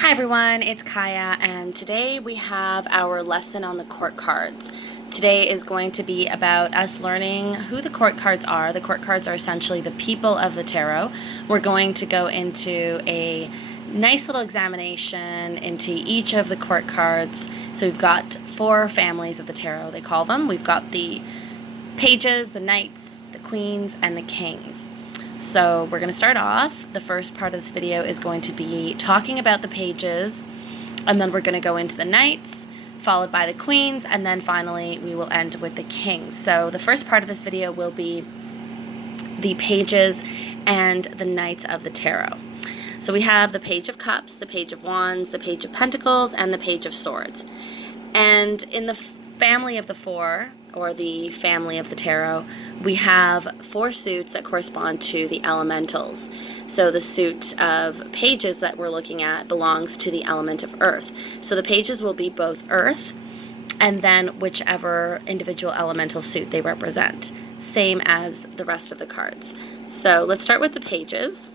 Hi everyone, it's Kaya, and today we have our lesson on the court cards. Today is going to be about us learning who the court cards are. The court cards are essentially the people of the tarot. We're going to go into a nice little examination into each of the court cards. So we've got 4 families of the tarot, they call them. We've got the pages, the knights, the queens, and the kings. So we're going to start off. The first part of this video is going to be talking about the pages, and then we're going to go into the knights, followed by the queens, and then finally we will end with the kings. So the first part of this video will be the pages and the knights of the tarot. So we have the Page of Cups, the Page of Wands, the Page of Pentacles, and the Page of Swords. And in the family of the 4, or the family of the tarot, we have 4 suits that correspond to the elementals. So the suit of pages that we're looking at belongs to the element of earth. So the pages will be both earth and then whichever individual elemental suit they represent, same as the rest of the cards. So let's start with the pages.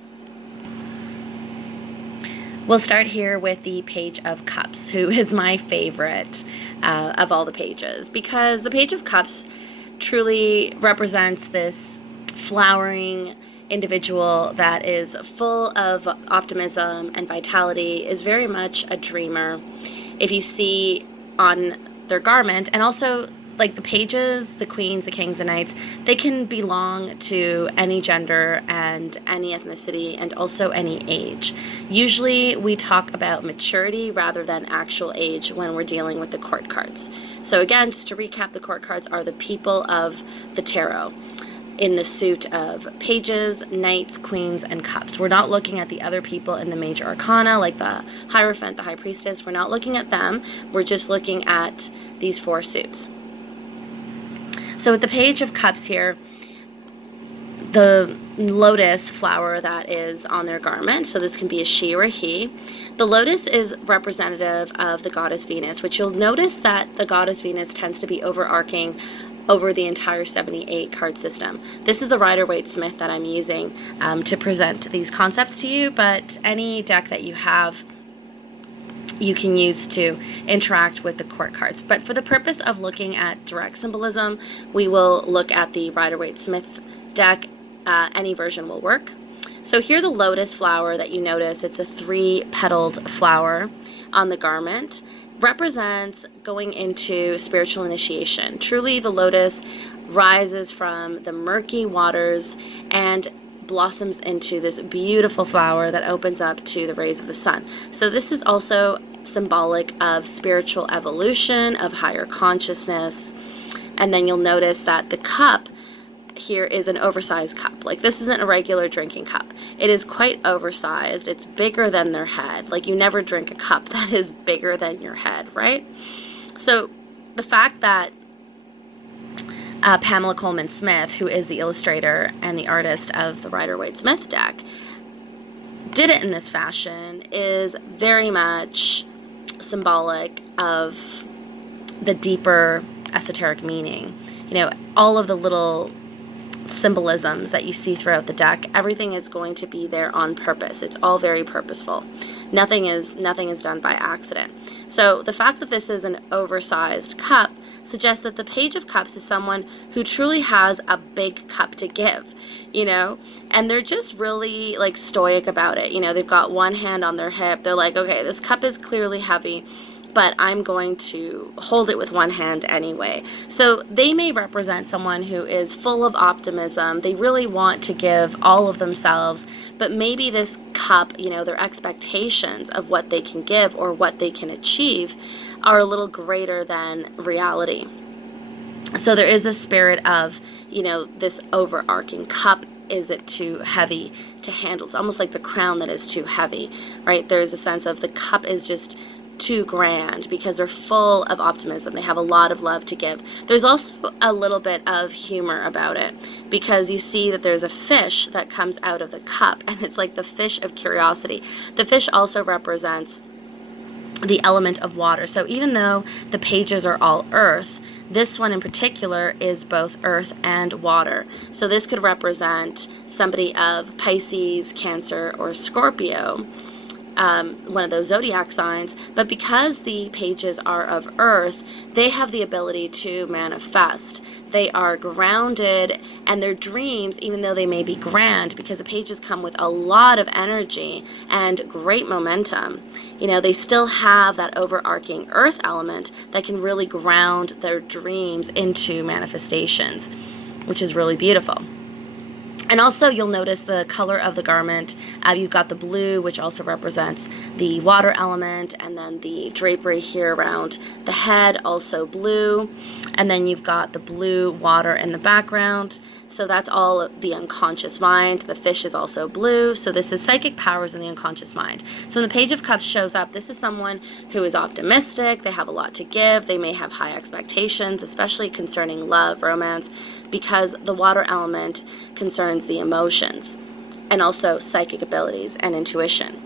We'll start here with the Page of Cups, who is my favorite of all the pages, because the Page of Cups truly represents this flowering individual that is full of optimism and vitality, is very much a dreamer. If you see on their garment, and also like the pages, the queens, the kings, the knights, they can belong to any gender and any ethnicity and also any age. Usually we talk about maturity rather than actual age when we're dealing with the court cards. So again, just to recap, the court cards are the people of the tarot in the suit of pages, knights, queens, and cups. We're not looking at the other people in the major arcana, like the Hierophant, the High Priestess. We're not looking at them. We're just looking at these 4 suits. So with the Page of Cups here, the lotus flower that is on their garment, so this can be a she or a he. The lotus is representative of the goddess Venus, which you'll notice that the goddess Venus tends to be overarching over the entire 78 card system. This is the Rider-Waite-Smith that I'm using to present these concepts to you, but any deck that you have you can use to interact with the court cards. But for the purpose of looking at direct symbolism, we will look at the Rider-Waite-Smith deck. Any version will work. So here the lotus flower that you notice, it's a 3-petaled flower on the garment, represents going into spiritual initiation. Truly, the lotus rises from the murky waters and blossoms into this beautiful flower that opens up to the rays of the sun. So this is also symbolic of spiritual evolution, of higher consciousness. And then you'll notice that the cup here is an oversized cup. Like, this isn't a regular drinking cup. It is quite oversized. It's bigger than their head. Like, you never drink a cup that is bigger than your head, right? So the fact that Pamela Coleman Smith, who is the illustrator and the artist of the Rider-Waite-Smith deck, did it in this fashion is very much symbolic of the deeper esoteric meaning. You know, all of the little symbolisms that you see throughout the deck, everything is going to be there on purpose. It's all very purposeful. Nothing is done by accident. So the fact that this is an oversized cup suggests that the Page of Cups is someone who truly has a big cup to give, you know, and they're just really like stoic about it. You know, they've got one hand on their hip. They're like, okay, this cup is clearly heavy, but I'm going to hold it with one hand anyway. So they may represent someone who is full of optimism. They really want to give all of themselves, but maybe this cup, you know, their expectations of what they can give or what they can achieve are a little greater than reality. So there is a spirit of, you know, this overarching cup. Is it too heavy to handle? It's almost like the crown that is too heavy, right? There's a sense of the cup is just too grand because they're full of optimism. They have a lot of love to give. There's also a little bit of humor about it because you see that there's a fish that comes out of the cup, and it's like the fish of curiosity. The fish also represents the element of water. So even though the pages are all earth, this one in particular is both earth and water. So this could represent somebody of Pisces, Cancer, or Scorpio one of those zodiac signs, but because the pages are of earth, they have the ability to manifest. They are grounded, and their dreams, even though they may be grand, because the pages come with a lot of energy and great momentum, they still have that overarching earth element that can really ground their dreams into manifestations, which is really beautiful. And also, you'll notice the color of the garment. You've got the blue, which also represents the water element, and then the drapery here around the head, also blue. And then you've got the blue water in the background. So that's all the unconscious mind. The fish is also blue. So this is psychic powers in the unconscious mind. So when the Page of Cups shows up, this is someone who is optimistic. They have a lot to give. They may have high expectations, especially concerning love, romance, because the water element concerns the emotions and also psychic abilities and intuition.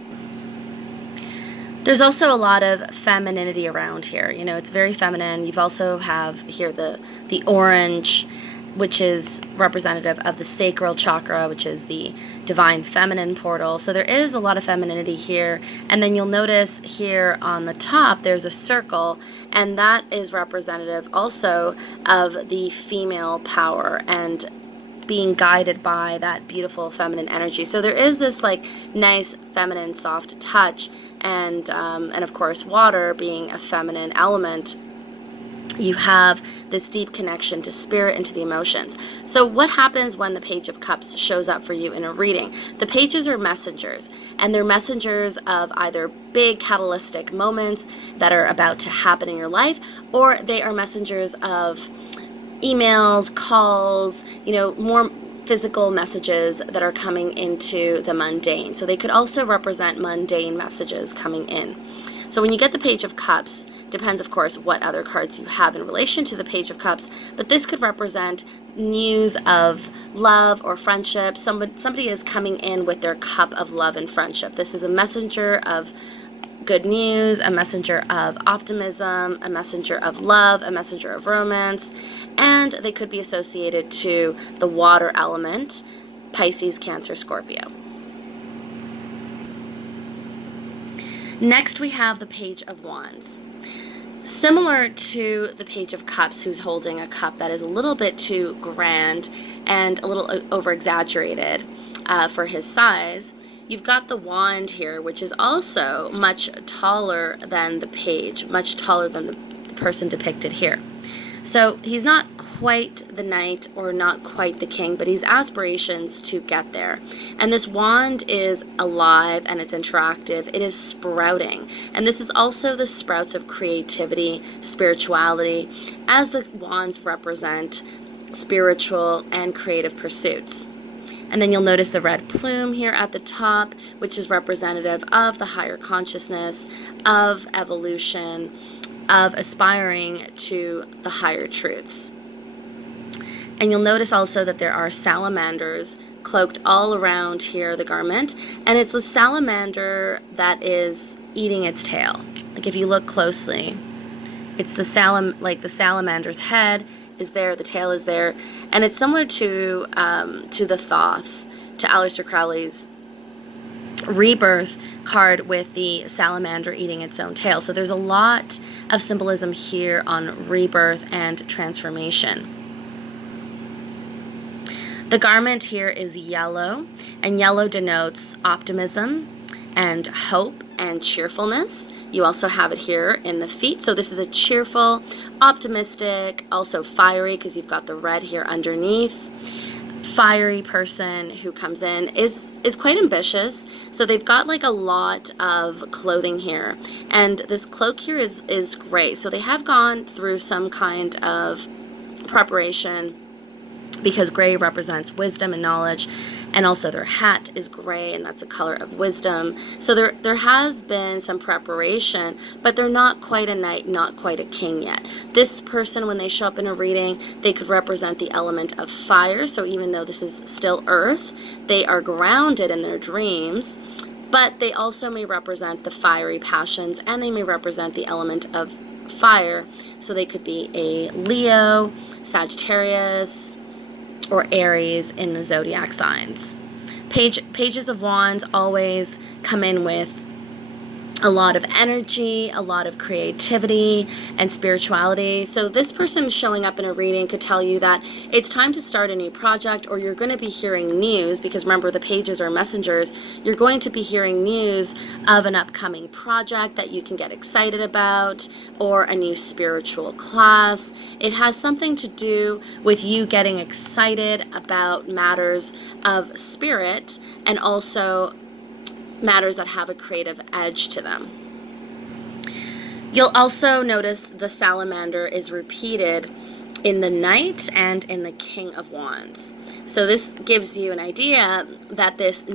There's also a lot of femininity around here. It's very feminine. You've also have here the orange, which is representative of the sacral chakra, which is the divine feminine portal. So there is a lot of femininity here. And then you'll notice here on the top, there's a circle, and that is representative also of the female power and being guided by that beautiful feminine energy. So there is this nice feminine soft touch, and of course water being a feminine element, you have this deep connection to spirit and to the emotions. So what happens when the Page of Cups shows up for you in a reading? The pages are messengers, and they're messengers of either big catalytic moments that are about to happen in your life, or they are messengers of emails, calls, more physical messages that are coming into the mundane. So they could also represent mundane messages coming in. So when you get the Page of Cups, depends, of course, what other cards you have in relation to the Page of Cups, but this could represent news of love or friendship. Somebody is coming in with their cup of love and friendship. This is a messenger of good news, a messenger of optimism, a messenger of love, a messenger of romance, and they could be associated to the water element, Pisces, Cancer, Scorpio. Next, we have the Page of Wands. Similar to the Page of Cups, who's holding a cup that is a little bit too grand and a little over-exaggerated for his size, you've got the wand here, which is also much taller than the page, much taller than the person depicted here. So he's not quite the knight or not quite the king, but he's aspirations to get there. And this wand is alive and it's interactive. It is sprouting. And this is also the sprouts of creativity, spirituality, as the wands represent spiritual and creative pursuits. And then you'll notice the red plume here at the top, which is representative of the higher consciousness, of evolution, of aspiring to the higher truths. And you'll notice also that there are salamanders cloaked all around here, the garment, and it's a salamander that is eating its tail. If you look closely, it's the salamander's head is there, the tail is there, and it's similar to the Thoth, to Aleister Crowley's Rebirth card with the salamander eating its own tail. So there's a lot of symbolism here on rebirth and transformation. The garment here is yellow, and yellow denotes optimism and hope and cheerfulness. You also have it here in the feet. So this is a cheerful, optimistic, also fiery, because you've got the red here underneath. Fiery person who comes in is quite ambitious. So they've got a lot of clothing here, and this cloak here is gray. So they have gone through some kind of preparation, because gray represents wisdom and knowledge, and also their hat is gray, and that's a color of wisdom. So there has been some preparation, but they're not quite a knight, not quite a king yet. This person, when they show up in a reading, they could represent the element of fire. So even though this is still earth, they are grounded in their dreams, but they also may represent the fiery passions, and they may represent the element of fire. So they could be a Leo, Sagittarius, or Aries in the zodiac signs. Pages of Wands always come in with a lot of energy, a lot of creativity and spirituality. So this person showing up in a reading could tell you that it's time to start a new project, or you're going to be hearing news, because remember, the pages are messengers. You're going to be hearing news of an upcoming project that you can get excited about, or a new spiritual class. It has something to do with you getting excited about matters of spirit, and also matters that have a creative edge to them. You'll also notice the salamander is repeated in the Knight and in the King of Wands. So this gives you an idea that this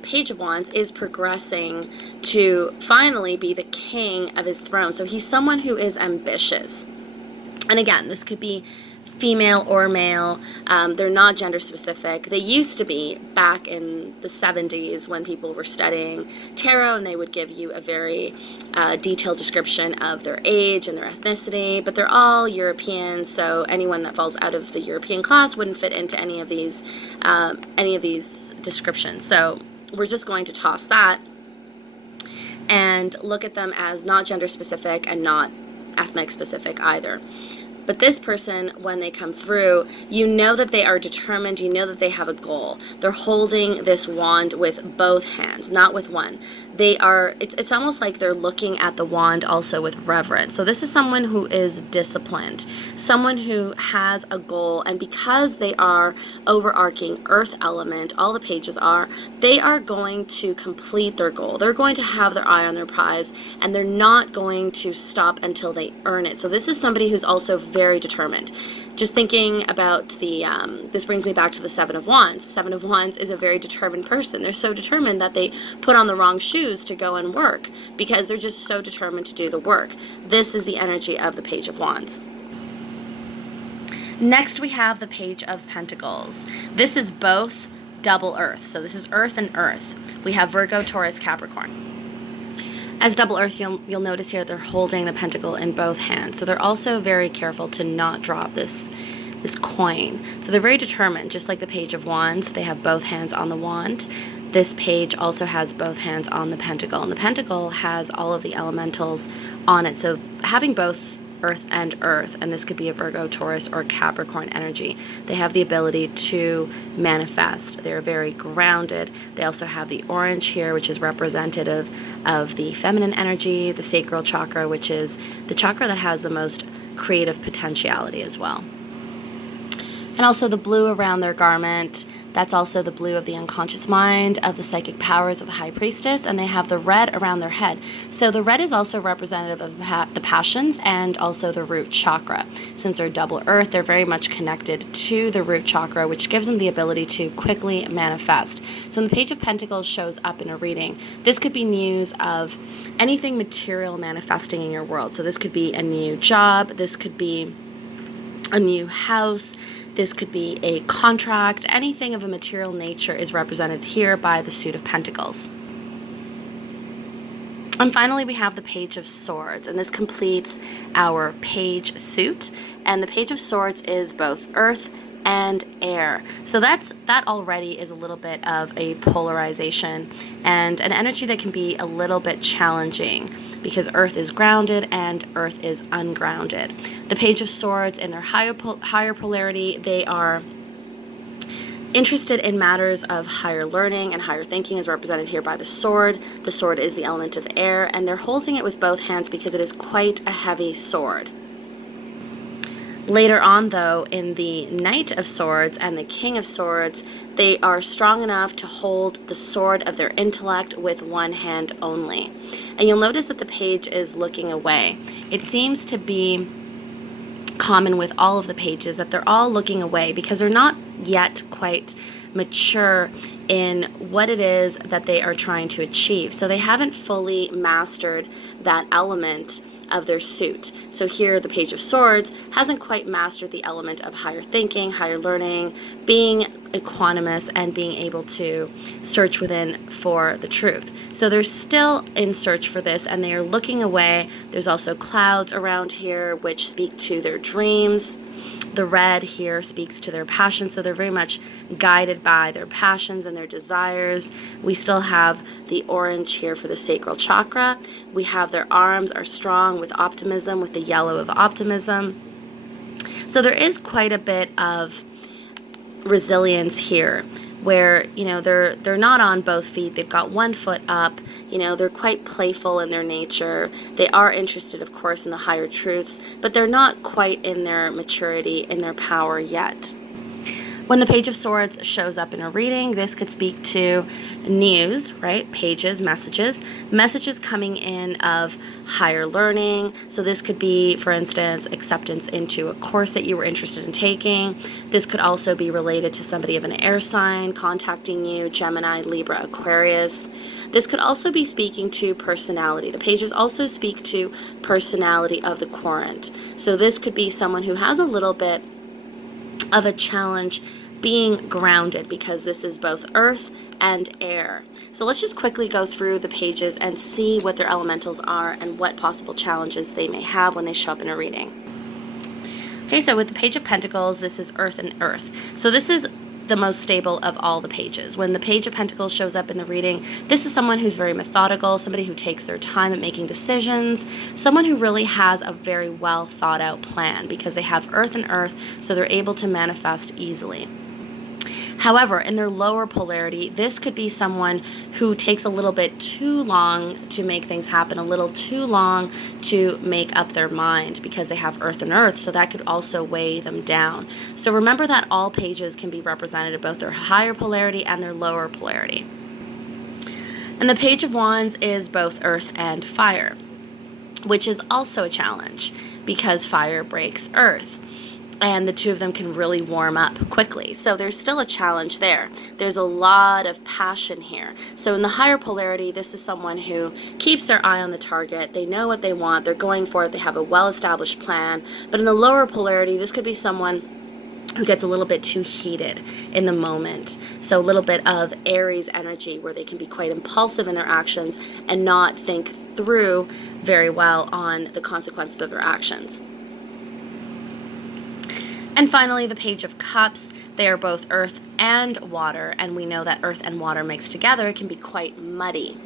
Page of Wands is progressing to finally be the king of his throne. So he's someone who is ambitious. And again, this could be female or male. They're not gender specific. They used to be back in the 70s when people were studying tarot, and they would give you a very detailed description of their age and their ethnicity, but they're all Europeans, so anyone that falls out of the European class wouldn't fit into any of these descriptions. So we're just going to toss that and look at them as not gender specific and not ethnic specific either. But this person, when they come through, you know that they are determined, you know that they have a goal. They're holding this wand with both hands, not with one. It's almost like they're looking at the wand also with reverence. So this is someone who is disciplined, someone who has a goal, and because they are overarching earth element, all the pages are, they are going to complete their goal. They're going to have their eye on their prize, and they're not going to stop until they earn it. So this is somebody who's also very determined. Just thinking about this brings me back to the Seven of Wands. Seven of Wands is a very determined person. They're so determined that they put on the wrong shoes to go and work because they're just so determined to do the work. This is the energy of the Page of Wands. Next, we have the Page of Pentacles. This is both double earth. So this is earth and earth. We have Virgo, Taurus, Capricorn. As double earth, you'll notice here they're holding the pentacle in both hands. So they're also very careful to not drop this coin. So they're very determined, just like the Page of Wands. They have both hands on the wand. This page also has both hands on the pentacle. And the pentacle has all of the elementals on it. So having both earth and earth, and this could be a Virgo, Taurus, or Capricorn energy, they have the ability to manifest. They're very grounded. They also have the orange here, which is representative of the feminine energy, the sacral chakra, which is the chakra that has the most creative potentiality as well. And also the blue around their garment, that's also the blue of the unconscious mind, of the psychic powers of the High Priestess, and they have the red around their head. So the red is also representative of the passions and also the root chakra. Since they're double earth, they're very much connected to the root chakra, which gives them the ability to quickly manifest. So when the Page of Pentacles shows up in a reading, this could be news of anything material manifesting in your world. So this could be a new job, this could be a new house, this could be a contract. Anything of a material nature is represented here by the Suit of Pentacles. And finally, we have the Page of Swords, and this completes our page suit. And the Page of Swords is both earth and air. So that already is a little bit of a polarization and an energy that can be a little bit challenging, because earth is grounded and earth is ungrounded. The Page of Swords, in their higher polarity, they are interested in matters of higher learning and higher thinking, is represented here by the sword. The sword is the element of air, and they're holding it with both hands because it is quite a heavy sword. Later on, though, in the Knight of Swords and the King of Swords, they are strong enough to hold the sword of their intellect with one hand only. And you'll notice that the page is looking away. It seems to be common with all of the pages that they're all looking away because they're not yet quite mature in what it is that they are trying to achieve. So they haven't fully mastered that element of their suit. So here the Page of Swords hasn't quite mastered the element of higher thinking, higher learning, being equanimous, and being able to search within for the truth. So they're still in search for this, and they are looking away. There's also clouds around here which speak to their dreams. The red here speaks to their passion, so they're very much guided by their passions and their desires. We still have the orange here for the sacral chakra. We have their arms are strong with optimism, with the yellow of optimism. So there is quite a bit of resilience here, where they're not on both feet. They've got one foot up. They're quite playful in their nature. They are interested, of course, in the higher truths, but they're not quite in their maturity, in their power yet. When the Page of Swords shows up in a reading, this could speak to news, right? Pages, messages coming in of higher learning. So this could be, for instance, acceptance into a course that you were interested in taking. This could also be related to somebody of an air sign contacting you, Gemini, Libra, Aquarius. This could also be speaking to personality. The pages also speak to personality of the querent. So this could be someone who has a little bit of a challenge being grounded, because this is both earth and air. So let's just quickly go through the pages and see what their elementals are and what possible challenges they may have when they show up in a reading. Okay, so with the Page of Pentacles, this is earth and earth. So this is the most stable of all the pages. When the Page of Pentacles shows up in the reading, this is someone who's very methodical, somebody who takes their time at making decisions, someone who really has a very well thought out plan, because they have earth and earth, so they're able to manifest easily. However, in their lower polarity, this could be someone who takes a little bit too long to make things happen, a little too long to make up their mind, because they have earth and earth, so that could also weigh them down. So remember that all pages can be represented of both their higher polarity and their lower polarity. And the Page of Wands is both earth and fire, which is also a challenge, because fire breaks earth. And the two of them can really warm up quickly. So there's still a challenge there. There's a lot of passion here. So in the higher polarity, this is someone who keeps their eye on the target. They know what they want. They're going for it. They have a well-established plan. But in the lower polarity, this could be someone who gets a little bit too heated in the moment. So a little bit of Aries energy, where they can be quite impulsive in their actions and not think through very well on the consequences of their actions. And finally, the Page of Cups. They are both earth and water, and we know that earth and water mixed together can be quite muddy.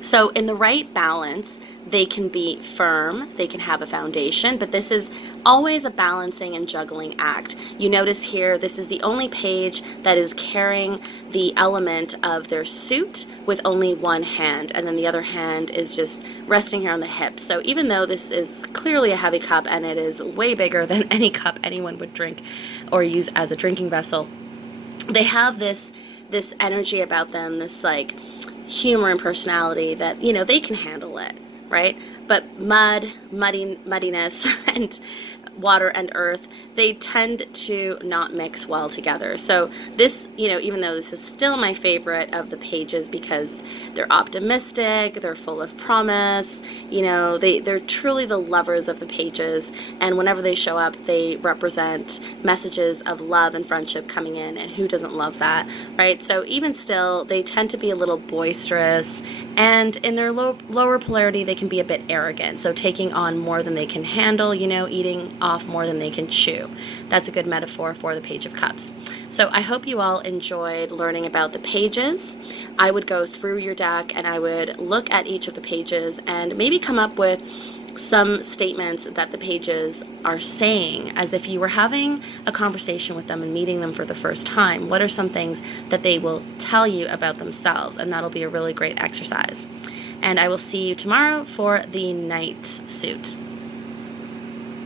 So in the right balance, they can be firm, they can have a foundation, but this is always a balancing and juggling act. You notice here, this is the only page that is carrying the element of their suit with only one hand, and then the other hand is just resting here on the hip. So even though this is clearly a heavy cup, and it is way bigger than any cup anyone would drink or use as a drinking vessel, they have this energy about them, this like humor and personality that, they can handle it, right? But muddiness and water and earth, they tend to not mix well together. So this, even though this is still my favorite of the pages, because they're optimistic, they're full of promise, they're truly the lovers of the pages, and whenever they show up, they represent messages of love and friendship coming in, and who doesn't love that, right? So even still, they tend to be a little boisterous, and in their lower polarity, they can be a bit arrogant, so taking on more than they can handle, eating off more than they can chew. That's a good metaphor for the Page of Cups. So I hope you all enjoyed learning about the pages. I would go through your deck and I would look at each of the pages and maybe come up with some statements that the pages are saying, as if you were having a conversation with them and meeting them for the first time. What are some things that they will tell you about themselves? And that'll be a really great exercise. And I will see you tomorrow for the night suit.